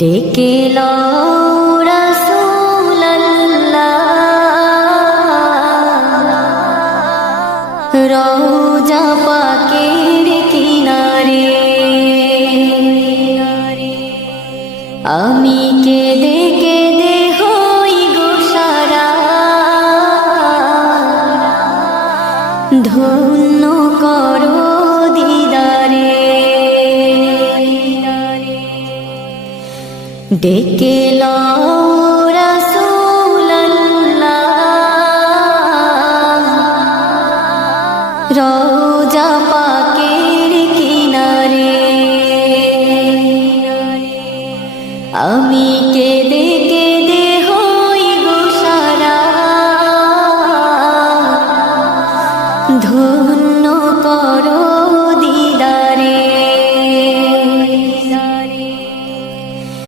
ডেকে লও রাসূলুল্লাহ রওজা পাকের কিনারে, আমি কেঁদে কেঁদে হই গো সারা, ধন্য করো দিদারে। ডেকে লও রাসূলুল্লাহ রওজা পাকের কিনারে, আমি কেঁদে